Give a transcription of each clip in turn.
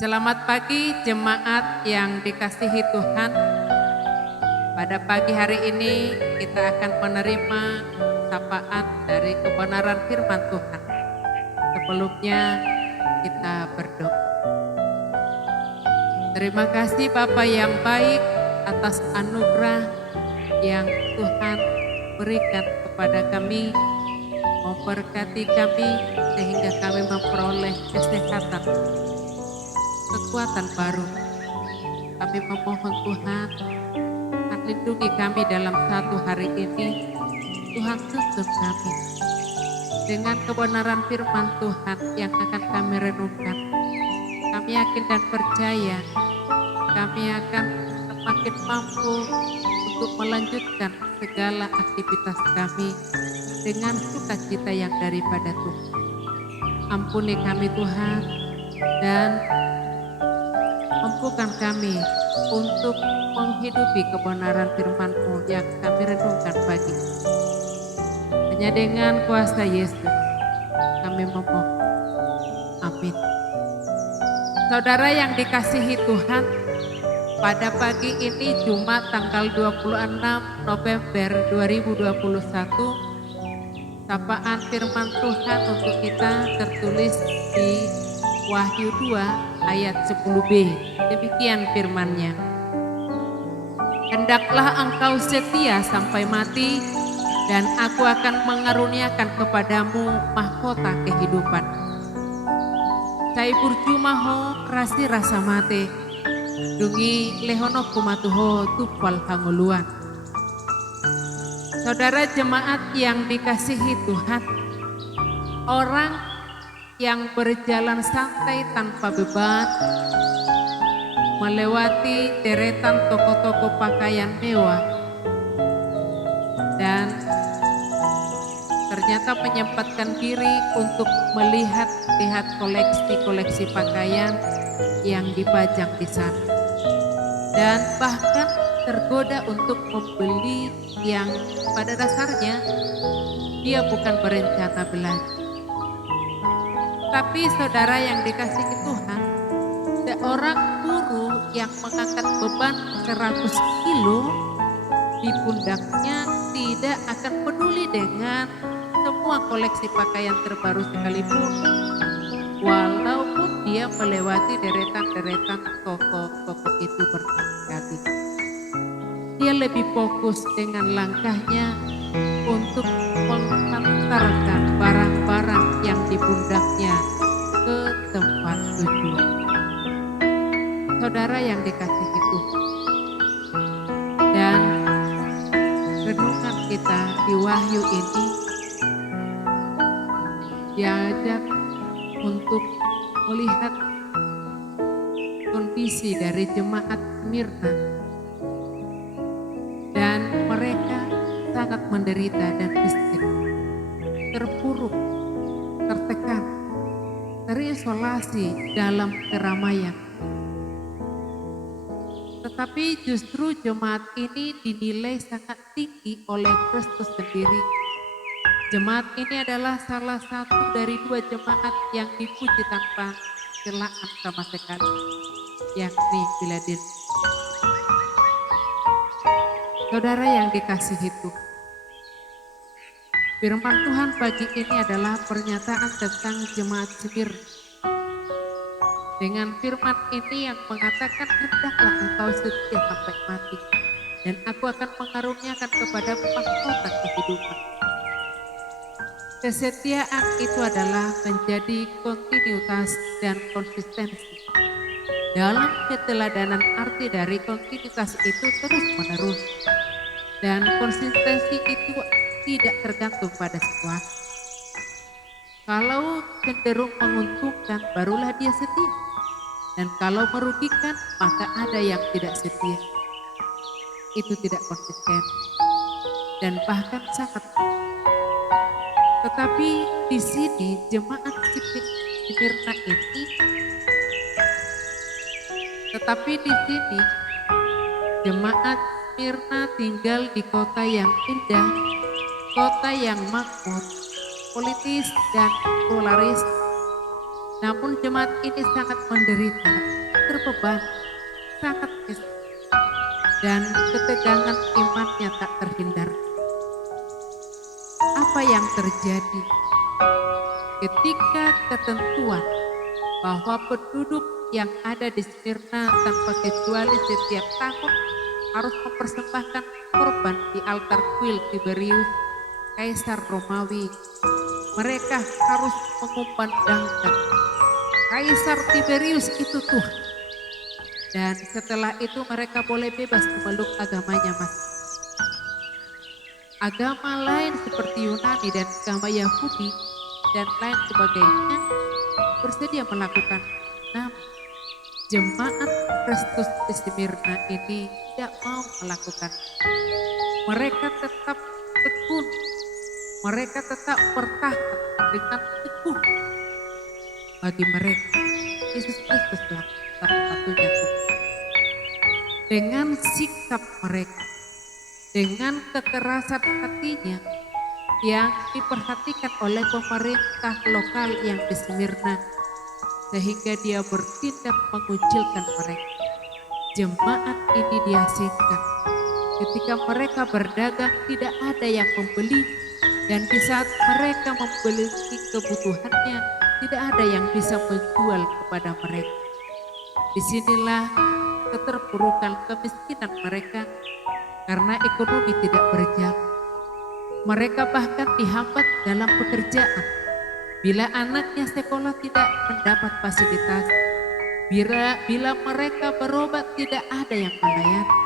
Selamat pagi jemaat yang dikasihi Tuhan. Pada pagi hari ini kita akan menerima sapaan dari kebenaran firman Tuhan. Sebelumnya kita berdoa. Terima kasih Bapa yang baik atas anugerah yang Tuhan berikan kepada kami, memberkati kami sehingga kami memperoleh kesehatan, kekuatan baru. Kami memohon Tuhan, Tuhan lindungi kami dalam satu hari ini. Tuhan tuntun kami dengan kebenaran firman Tuhan yang akan kami renungkan. Kami yakin dan percaya kami akan semakin mampu untuk melanjutkan segala aktivitas kami dengan sukacita yang daripada Tuhan. Ampuni kami Tuhan dan mampukan kami untuk menghidupi kebenaran firman-Mu yang kami renungkan pagi. Hanya dengan kuasa Yesus kami memohon. Amin. Saudara yang dikasihi Tuhan, pada pagi ini Jumat tanggal 26 November 2021, sapaan firman Tuhan untuk kita tertulis di Wahyu 2 ayat 10b. Demikian firman-Nya. Hendaklah engkau setia sampai mati, dan aku akan mengaruniakan kepadamu mahkota kehidupan. Cai burjumaho rasi rasa mate, dungi lehono kumatuho tupal hanguluan. Saudara jemaat yang dikasihi Tuhan, orang yang berjalan santai tanpa beban, melewati deretan toko-toko pakaian mewah, dan ternyata menyempatkan diri untuk melihat koleksi-koleksi pakaian yang dipajang di sana. Dan bahkan tergoda untuk membeli yang pada dasarnya dia bukan berencana belanja. Tapi saudara yang dikasihi Tuhan, seorang buruh yang mengangkat beban 100 kilo di pundaknya tidak akan peduli dengan semua koleksi pakaian terbaru sekalipun, walaupun dia melewati deretan-deretan toko-toko itu berkali-kali. Dia lebih fokus dengan langkahnya untuk mengantarkan barang-barang yang di pundaknya ke tempat tujuan. Saudara yang dikasihi Tuhan, dan renungan kita di Wahyu ini diajak untuk melihat kondisi dari jemaat Smyrna, dan mereka sangat menderita dan miskin, terpuruk, tertekan, terisolasi dalam keramaian. Tetapi justru jemaat ini dinilai sangat tinggi oleh Kristus sendiri. Jemaat ini adalah salah satu dari 2 jemaat yang dipuji tanpa celaan sama sekali, yakni Philadelphia. Saudara yang dikasihi Tuhan, firman Tuhan pagi ini adalah pernyataan tentang jemaat Smyrna. Dengan firman ini yang mengatakan, hendaklah engkau setia sampai mati, dan aku akan mengaruniakan kepadamu mahkota kehidupan. Kesetiaan itu adalah menjadi kontinuitas dan konsistensi. Dalam keteladanan arti dari kontinuitas itu terus menerus, dan konsistensi itu tidak tergantung pada situasi. Kalau cenderung menguntungkan, barulah dia setia. Dan kalau merugikan, maka ada yang tidak setia. Itu tidak konsisten dan bahkan sangat. Tetapi di sini jemaat Smyrna ini, jemaat Smyrna tinggal di kota yang indah, kota yang makmur, politis dan polaris. Namun jemaat ini sangat menderita terbeban, sangat kesal, dan ketegangan imannya tak terhindar. Apa yang terjadi ketika ketentuan bahwa penduduk yang ada di Smyrna tanpa kecuali setiap tahun harus mempersembahkan korban di altar kuil Tiberius, Kaisar Romawi. Mereka harus mengumandangkan Kaisar Tiberius itu Tuhan. Dan setelah itu mereka boleh bebas memeluk agamanya masing. Agama lain seperti Yunani dan agama Yahudi dan lain sebagainya bersedia melakukan. Namun jemaat Kristus di Smyrna ini tidak mau melakukan. Mereka tetap tekun, mereka tetap bertahan dengan teguh. Bagi mereka, Yesus Kristuslah satu-satunya Tuhan. Dengan sikap mereka, dengan kekerasan hatinya yang diperhatikan oleh pemerintah lokal yang di Smyrna, sehingga dia bertindak mengucilkan mereka. Jemaat ini diasingkan. Ketika mereka berdagang tidak ada yang membeli, dan di saat mereka membeli kebutuhannya tidak ada yang bisa menjual kepada mereka. Disinilah keterpurukan kemiskinan mereka karena ekonomi tidak berjalan. Mereka bahkan dihambat dalam pekerjaan. Bila anaknya sekolah tidak mendapat fasilitas, bila mereka berobat tidak ada yang melayani,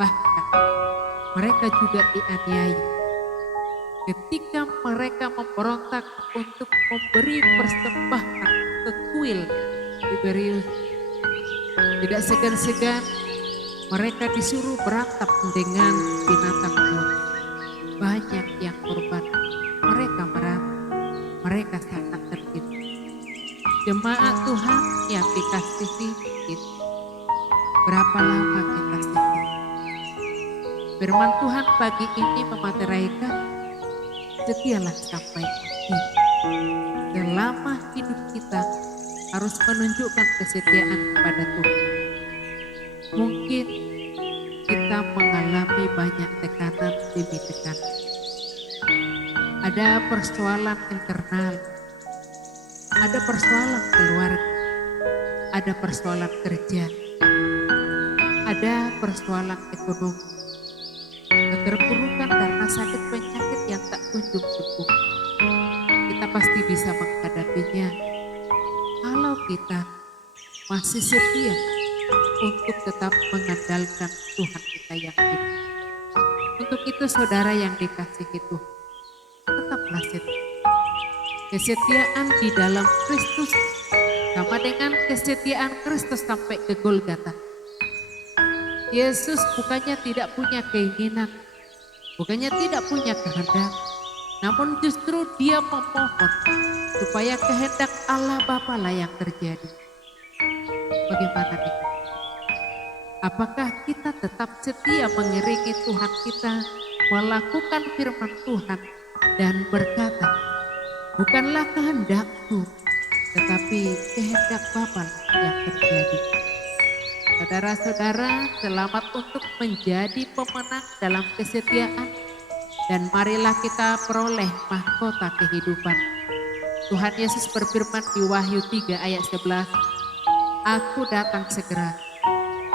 bahkan mereka juga dianiaya. Ketika mereka memberontak untuk memberi persembahan ke kuil Tiberius, tidak segan-segan mereka disuruh beratap dengan binatang buas. Banyak yang korban, mereka merah, mereka sangat tertipu. Jemaat Tuhan yang dikasihi itu, berapa lama kita sedih? Firman Tuhan pagi ini memateraikan, setialah sampai mati. Selama hidup kita harus menunjukkan kesetiaan kepada Tuhan. Mungkin kita mengalami banyak tekanan demi tekanan. Ada persoalan internal, ada persoalan keluarga, ada persoalan kerja, ada persoalan ekonomi, keterpurukan karena sakit penyakit yang tak kunjung sembuh. Kita pasti bisa menghadapinya kalau kita masih setia untuk tetap mengandalkan Tuhan kita yang hidup. Untuk itu saudara yang dikasihi Tuhan, tetaplah setia. Kesetiaan di dalam Kristus sama dengan kesetiaan Kristus sampai ke Golgota. Yesus bukannya tidak punya keinginan, bukannya tidak punya kehendak, namun justru dia memohon supaya kehendak Allah Bapa lah yang terjadi. Bagaimana nih? Apakah kita tetap setia mengiringi Tuhan kita, melakukan firman Tuhan dan berkata, bukanlah kehendakku, tetapi kehendak Bapa yang terjadi. Saudara-saudara, selamat untuk menjadi pemenang dalam kesetiaan, dan marilah kita peroleh mahkota kehidupan. Tuhan Yesus berfirman di Wahyu 3 ayat 11, Aku datang segera,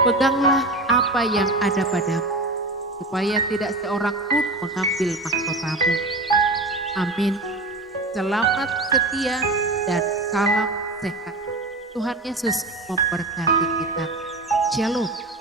peganglah apa yang ada padamu, supaya tidak seorang pun mengambil mahkotamu. Amin. Selamat setia dan salam sehat. Tuhan Yesus memberkati kita. Shalom.